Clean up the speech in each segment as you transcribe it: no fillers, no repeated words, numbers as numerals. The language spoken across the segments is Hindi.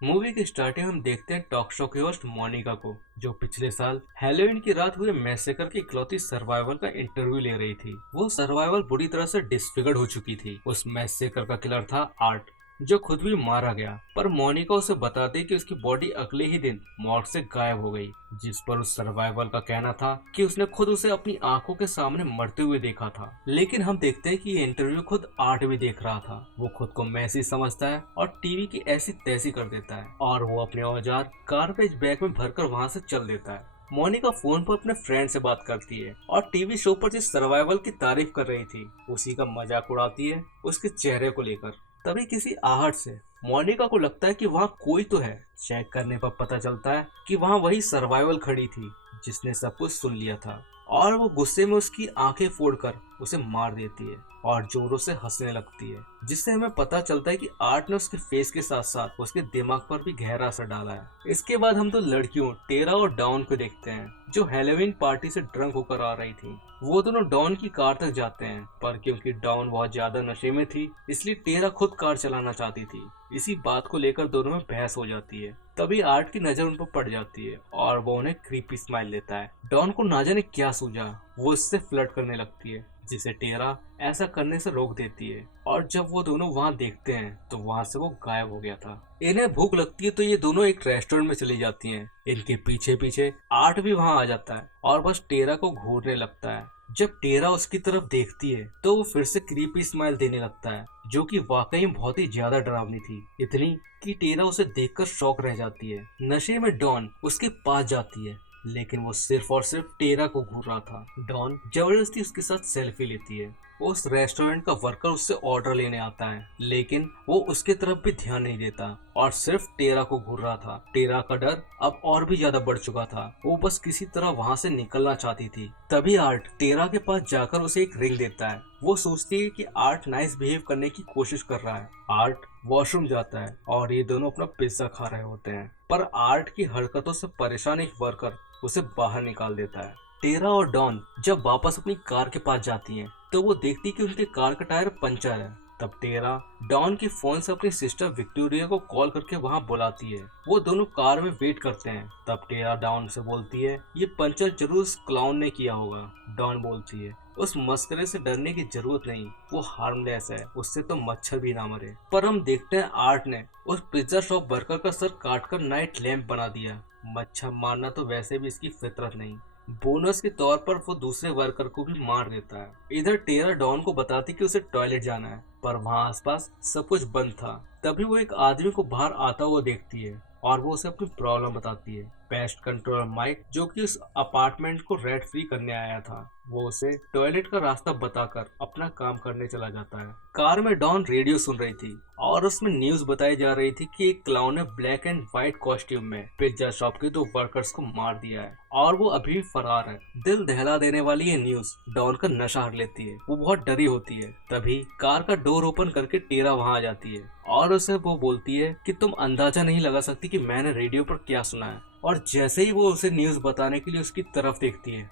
मूवी की स्टार्टिंग हम देखते हैं टॉक शो की होस्ट मोनिका को, जो पिछले साल हैलोवीन की रात हुए मैसेकर की इकलौती सर्वाइवल का इंटरव्यू ले रही थी। वो सर्वाइवल बुरी तरह से डिसफिगर्ड हो चुकी थी। उस मैसेकर का किलर था आर्ट, जो खुद भी मारा गया। पर मोनिका उसे बताती कि उसकी बॉडी अगले ही दिन मॉर्ग से गायब हो गई, जिस पर उस सर्वाइवल का कहना था कि उसने खुद उसे अपनी आंखों के सामने मरते हुए देखा था। लेकिन हम देखते हैं कि ये इंटरव्यू खुद आर्ट भी देख रहा था। वो खुद को मैसी समझता है और टीवी की ऐसी तैसी कर देता है, और वो अपने औजार गार्बेज बैग में भरकर वहाँ से चल देता है। मोनिका फोन पर अपने फ्रेंड से बात करती है और टीवी शो पर जिस सर्वाइवल की तारीफ कर रही थी उसी का मजाक उड़ाती है उसके चेहरे को लेकर। तभी किसी आहट से मोनिका को लगता है कि वहाँ कोई तो है। चेक करने पर पता चलता है कि वहाँ वही सर्वाइवल खड़ी थी जिसने सब कुछ सुन लिया था, और वो गुस्से में उसकी आंखें फोड़कर उसे मार देती है और जोरों से हंसने लगती है, जिससे हमें पता चलता है कि आर्ट ने उसके फेस के साथ साथ उसके दिमाग पर भी गहरा असर डाला है। इसके बाद हम दो लड़कियों टेरा और डॉन को देखते हैं, जो हैलोवीन पार्टी से ड्रंक होकर आ रही थी। वो दोनों डॉन की कार तक जाते हैं, पर क्योंकि डॉन बहुत ज्यादा नशे में थी इसलिए टेरा खुद कार चलाना चाहती थी। इसी बात को लेकर दोनों में बहस हो जाती है। तभी आर्ट की नजर उन पर पड़ जाती है और वो उन्हें क्रीपी स्माइल देता है। डॉन को ना जाने क्या सूझा, वो इससे फ्लर्ट करने लगती है, जिसे टेरा ऐसा करने से रोक देती है। और जब वो दोनों वहाँ देखते हैं तो वहाँ से वो गायब हो गया था। इन्हें भूख लगती है तो ये दोनों एक रेस्टोरेंट में चली जाती हैं। इनके पीछे पीछे आर्ट भी वहाँ आ जाता है और बस टेरा को घूरने लगता है। जब टेरा उसकी तरफ देखती है तो वो फिर से क्रीपी स्माइल देने लगता है, जो कि वाकई में बहुत ही ज्यादा डरावनी थी, इतनी कि टेरा उसे देखकर शॉक रह जाती है। नशे में डॉन उसके पास जाती है, लेकिन वो सिर्फ और सिर्फ टेरा को घूर रहा था। डॉन जबरदस्ती उसके साथ सेल्फी लेती है। उस रेस्टोरेंट का वर्कर उससे ऑर्डर लेने आता है, लेकिन वो उसके तरफ भी ध्यान नहीं देता और सिर्फ टेरा को घूर रहा था। टेरा का डर अब और भी ज्यादा बढ़ चुका था। वो बस किसी तरह वहाँ से निकलना चाहती थी। तभी आर्ट टेरा के पास जाकर उसे एक रिंग देता है। वो सोचती है कि आर्ट नाइस बिहेव करने की कोशिश कर रहा है। आर्ट वॉशरूम जाता है और ये दोनों अपना पिज्जा खा रहे होते हैं, पर आर्ट की हरकतों से परेशान एक वर्कर उसे बाहर निकाल देता है। टेरा और डॉन जब वापस अपनी कार के पास जाती हैं तो वो देखती कि उनके कार का टायर पंचर है। तब टेरा डॉन के फोन से अपनी सिस्टर विक्टोरिया को कॉल करके वहां बुलाती है। वो दोनों कार में वेट करते हैं। तब टेरा डॉन से बोलती है ये पंचर जरूर उस क्लाउन ने किया होगा। डॉन बोलती है उस मस्करे से डरने की जरूरत नहीं, वो हार्मलेस है, उससे तो मच्छर भी ना मरे। पर हम देखते हैं आर्ट ने उस पिज्जा शॉप वर्कर का सर काटकर नाइट लैंप बना दिया। मच्छर मारना तो वैसे भी इसकी फितरत नहीं। बोनस के तौर पर वो दूसरे वर्कर को भी मार देता है। इधर टेरा डॉन को बताती कि उसे टॉयलेट जाना है, पर वहाँ आसपास सब कुछ बंद था। तभी वो एक आदमी को बाहर आता हुआ देखती है और वो उसे अपनी प्रॉब्लम बताती है। पेस्ट कंट्रोलर माइक, जो कि उस अपार्टमेंट को रेंट फ्री करने आया था, वो उसे टॉयलेट का रास्ता बताकर अपना काम करने चला जाता है। कार में डॉन रेडियो सुन रही थी और उसमें न्यूज बताई जा रही थी कि एक क्लाउन ने ब्लैक एंड व्हाइट कॉस्ट्यूम में पिज्जा शॉप के 2 वर्कर्स को मार दिया है और वो अभी भी फरार है। दिल दहला देने वाली ये न्यूज डॉन का नशा हर लेती है। वो बहुत डरी होती है। तभी कार का डोर ओपन करके टेरा वहां आ जाती है और उसे वो बोलती है कि तुम अंदाजा नहीं लगा सकती कि मैंने रेडियो पर क्या सुना है। और जैसे ही वो उसे न्यूज बताने के लिए उसकी तरफ देखती है,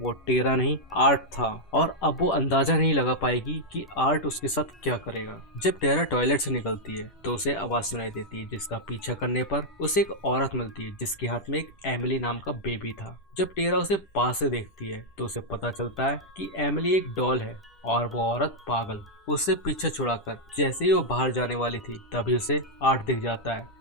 वो टेरा नहीं आर्ट था, और अब वो अंदाजा नहीं लगा पाएगी कि आर्ट उसके साथ क्या करेगा। जब टेरा टॉयलेट से निकलती है तो उसे आवाज सुनाई देती है, जिसका पीछा करने पर उसे एक औरत मिलती है जिसके हाथ में एक एमिली नाम का बेबी था। जब टेरा उसे पास से देखती है तो उसे पता चलता है कि एमिली एक डॉल है और वो औरत पागल। उससे पीछे छुड़ाकर जैसे ही वो बाहर जाने वाली थी तभी उसे आर्ट दिख जाता है।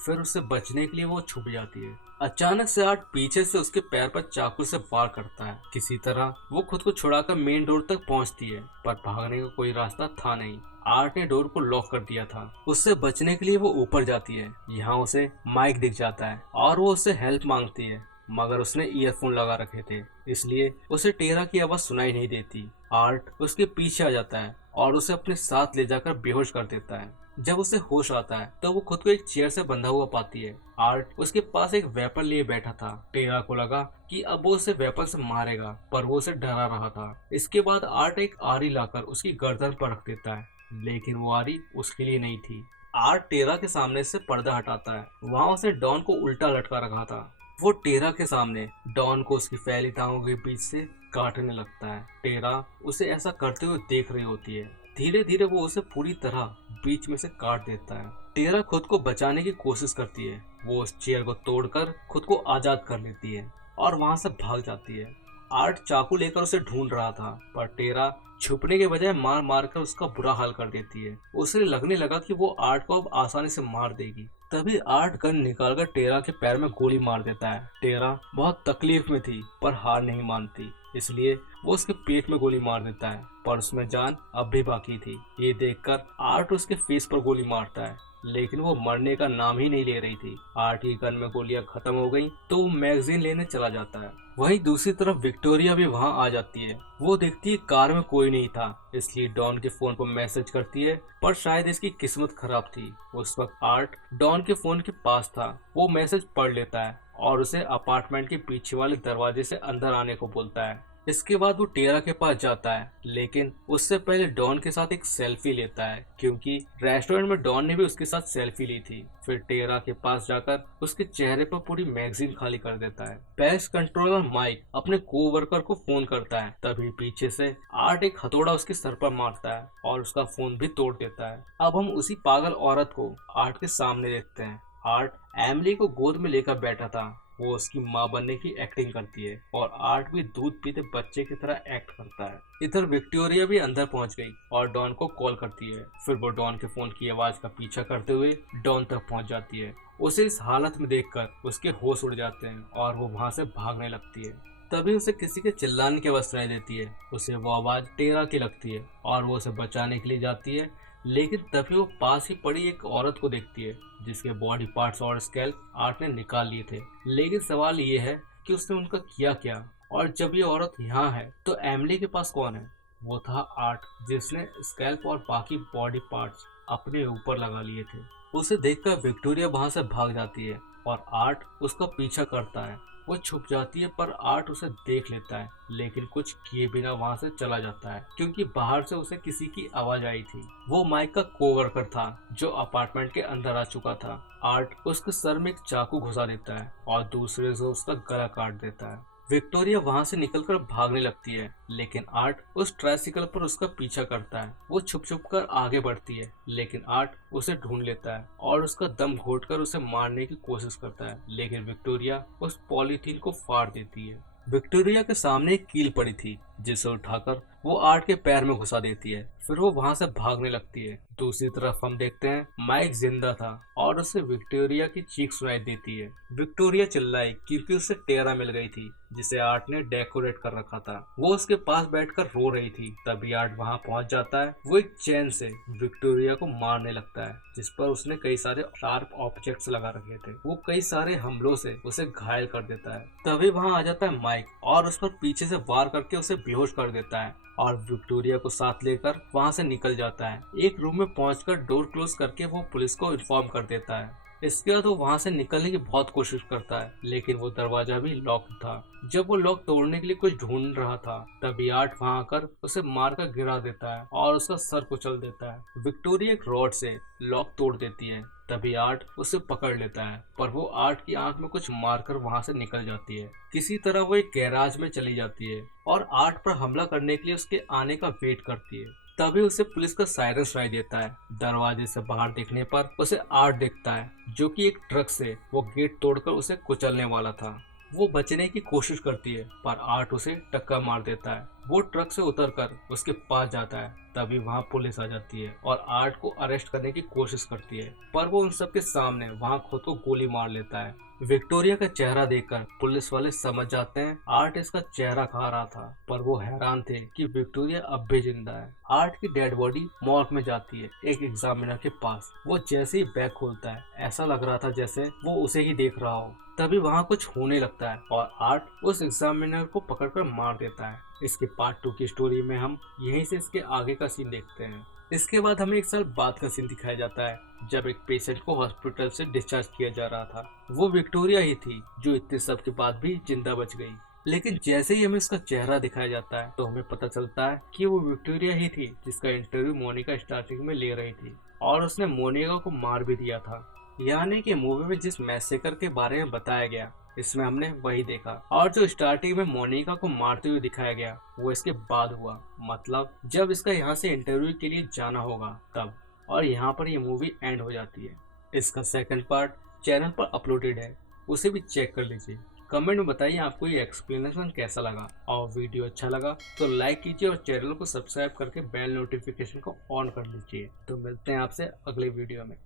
फिर उससे बचने के लिए वो छुप जाती है। अचानक से आर्ट पीछे से उसके पैर पर चाकू से वार करता है। किसी तरह वो खुद को छुड़ाकर मेन डोर तक पहुंचती है, पर भागने का कोई रास्ता था नहीं। आर्ट ने डोर को लॉक कर दिया था। उससे बचने के लिए वो ऊपर जाती है। यहाँ उसे माइक दिख जाता है और वो उससे हेल्प मांगती है, मगर उसने ईयरफोन लगा रखे थे, इसलिए उसे टेरा की आवाज सुनाई नहीं देती। आर्ट उसके पीछे आ जाता है और उसे अपने साथ ले जाकर बेहोश कर देता है। जब उसे होश आता है तो वो खुद को एक चेयर से बंधा हुआ पाती है। आर्ट उसके पास एक वेपन लिए बैठा था। टेरा को लगा कि अब वो उसे वेपन से मारेगा, पर वो उसे डरा रहा था। इसके बाद आर्ट एक आरी लाकर उसकी गर्दन पर रख देता है, लेकिन वो आरी उसके लिए नहीं थी। आर्ट टेरा के सामने से पर्दा हटाता है। वहाँ उसे डॉन को उल्टा लटका रखा था। वो टेरा के सामने डॉन को उसकी फैली टांगों के बीच से काटने लगता है। टेरा उसे ऐसा करते हुए देख रही होती है। धीरे धीरे वो उसे पूरी तरह बीच में से काट देता है। टेरा खुद को बचाने की कोशिश करती है। वो उस चेयर को तोड़कर खुद को आजाद कर लेती है और वहां से भाग जाती है। आर्ट चाकू लेकर उसे ढूंढ रहा था, पर टेरा छुपने के बजाय मार मार कर उसका बुरा हाल कर देती है। उसे लगने लगा कि वो आर्ट को अब आसानी से मार देगी। तभी आर्ट गन निकालकर टेरा के पैर में गोली मार देता है। टेरा बहुत तकलीफ में थी पर हार नहीं मानती, इसलिए वो उसके पेट में गोली मार देता है, पर उसमें जान अब भी बाकी थी। ये देखकर आर्ट उसके फेस पर गोली मारता है, लेकिन वो मरने का नाम ही नहीं ले रही थी। आर्ट की गन में गोलियां खत्म हो गई तो वो मैगजीन लेने चला जाता है। वहीं दूसरी तरफ विक्टोरिया भी वहां आ जाती है। वो देखती है कार में कोई नहीं था, इसलिए डॉन के फोन पर मैसेज करती है, पर शायद इसकी किस्मत खराब थी। उस वक्त आर्ट डॉन के फोन के पास था। वो मैसेज पढ़ लेता है और उसे अपार्टमेंट के पीछे वाले दरवाजे से अंदर आने को बोलता है। इसके बाद वो टेरा के पास जाता है, लेकिन उससे पहले डॉन के साथ एक सेल्फी लेता है, क्योंकि रेस्टोरेंट में डॉन ने भी उसके साथ सेल्फी ली थी। फिर टेरा के पास जाकर उसके चेहरे पर पूरी मैगजीन खाली कर देता है। पेस्ट कंट्रोलर माइक अपने कोवर्कर को फोन करता है, तभी पीछे से आर्ट एक हथौड़ा उसके सर पर मारता है और उसका फोन भी तोड़ देता है। अब हम उसी पागल औरत को आर्ट के सामने देखते हैं। आर्ट एमिली को गोद में लेकर बैठा था। वो उसकी माँ बनने की एक्टिंग करती है और आर्ट भी दूध पीते बच्चे की तरह एक्ट करता है। इधर विक्टोरिया भी अंदर पहुंच गई और डॉन को कॉल करती है। फिर वो डॉन के फोन की आवाज का पीछा करते हुए डॉन तक पहुंच जाती है। उसे इस हालत में देखकर उसके होश उड़ जाते हैं और वो वहां से भागने लगती है। तभी उसे किसी के चिल्लाने की आवाज सुनाई देती है। उसे वो आवाज टेरा की लगती है और वो उसे बचाने के लिए जाती है, लेकिन तभी वो पास ही पड़ी एक औरत को देखती है जिसके बॉडी पार्ट्स और स्कैल्प आर्ट ने निकाल लिए थे। लेकिन सवाल ये है कि उसने उनका किया क्या, और जब ये औरत यहाँ है तो एमिली के पास कौन है? वो था आर्ट, जिसने स्कैल्प और बाकी बॉडी पार्ट्स अपने ऊपर लगा लिए थे। उसे देखकर विक्टोरिया वहां से भाग जाती है और आर्ट उसका पीछा करता है। वो छुप जाती है पर आर्ट उसे देख लेता है, लेकिन कुछ किए बिना वहां से चला जाता है, क्योंकि बाहर से उसे किसी की आवाज आई थी। वो माइक का कोवर्कर था जो अपार्टमेंट के अंदर आ चुका था। आर्ट उसके सर में एक चाकू घुसा देता है और दूसरे से उसका गला काट देता है। विक्टोरिया वहां से निकलकर भागने लगती है, लेकिन आर्ट उस ट्राइसिकल पर उसका पीछा करता है। वो छुप छुप कर आगे बढ़ती है, लेकिन आर्ट उसे ढूंढ लेता है और उसका दम घोटकर उसे मारने की कोशिश करता है, लेकिन विक्टोरिया उस पॉलीथीन को फाड़ देती है। विक्टोरिया के सामने एक कील पड़ी थी, जिसे उठाकर वो आर्ट के पैर में घुसा देती है। फिर वो वहां से भागने लगती है। दूसरी तरफ हम देखते हैं माइक जिंदा था और उसे विक्टोरिया की चीख सुनाई देती है। विक्टोरिया चिल्लाई क्योंकि उसे टेरा मिल गई थी जिसे आर्ट ने डेकोरेट कर रखा था। वो उसके पास बैठकर रो रही थी। तभी आर्ट वहां पहुंच जाता है। वो एक चैन से विक्टोरिया को मारने लगता है, जिस पर उसने कई सारे शार्प ऑब्जेक्ट्स लगा रखे थे। वो कई सारे हमलों से उसे घायल कर देता है। तभी वहां आ जाता है माइक और उस पर पीछे से वार करके उसे बेहोश कर देता है और विक्टोरिया को साथ लेकर वहां से निकल जाता है। एक रूम में पहुंचकर डोर क्लोज करके वो पुलिस को इन्फॉर्म कर देता है। इसके बाद वो वहां से निकलने की बहुत कोशिश करता है, लेकिन वो दरवाजा भी लॉक था। जब वो लॉक तोड़ने के लिए कुछ ढूंढ रहा था, तभी आर्ट वहां आकर उसे मारकर गिरा देता है और उसका सर कुचल देता है। विक्टोरिया एक रॉड से लॉक तोड़ देती है। तभी आर्ट उसे पकड़ लेता है, पर वो आर्ट की आंख में कुछ मारकर वहां से निकल जाती है। किसी तरह वो एक गैराज में चली जाती है और आर्ट पर हमला करने के लिए उसके आने का वेट करती है। तभी उसे पुलिस का सायरन सुनाई देता है। दरवाजे से बाहर देखने पर उसे आर्ट दिखता है, जो कि एक ट्रक से वो गेट तोड़कर उसे कुचलने वाला था। वो बचने की कोशिश करती है, पर आर्ट उसे टक्कर मार देता है। वो ट्रक से उतरकर उसके पास जाता है। तभी वहां पुलिस आ जाती है और आर्ट को अरेस्ट करने की कोशिश करती है, पर वो उन सबके सामने वहां खुद को गोली मार लेता है। विक्टोरिया का चेहरा देखकर पुलिस वाले समझ जाते हैं आर्ट इसका चेहरा खा रहा था, पर वो हैरान थे कि विक्टोरिया अब भी जिंदा है। आर्ट की डेड बॉडी मॉर्ग में जाती है एक एग्जामिनर के पास। वो जैसे ही बैग खोलता है, ऐसा लग रहा था जैसे वो उसे ही देख रहा हो। तभी वहाँ कुछ होने लगता है और आर्ट उस एग्जामिनर को पकड़कर मार देता है। इसके पार्ट 2 की स्टोरी में हम यहीं से इसके आगे का सीन देखते हैं। इसके बाद हमें 1 साल बाद का सीन दिखाया जाता है, जब एक पेशेंट को हॉस्पिटल से डिस्चार्ज किया जा रहा था। वो विक्टोरिया ही थी जो इतने सब के बाद भी जिंदा बच गई। लेकिन जैसे ही हमें इसका चेहरा दिखाया जाता है तो हमें पता चलता है कि वो विक्टोरिया ही थी जिसका इंटरव्यू मोनिका स्टार्टिंग में ले रही थी और उसने मोनिका को मार भी दिया था। यानी कि मूवी में जिस मैसेकर के बारे में बताया गया इसमें हमने वही देखा। और जो स्टार्टिंग में मोनिका को मारते हुए दिखाया गया वो इसके बाद हुआ, मतलब जब इसका यहाँ से इंटरव्यू के लिए जाना होगा तब। और यहाँ पर ये मूवी एंड हो जाती है। इसका सेकंड पार्ट चैनल पर अपलोडेड है, उसे भी चेक कर लीजिए। कमेंट में बताइए आपको ये एक्सप्लेनेशन कैसा लगा, और वीडियो अच्छा लगा तो लाइक कीजिए और चैनल को सब्सक्राइब करके बेल नोटिफिकेशन को ऑन कर लीजिए। तो मिलते हैं आपसे अगले वीडियो में।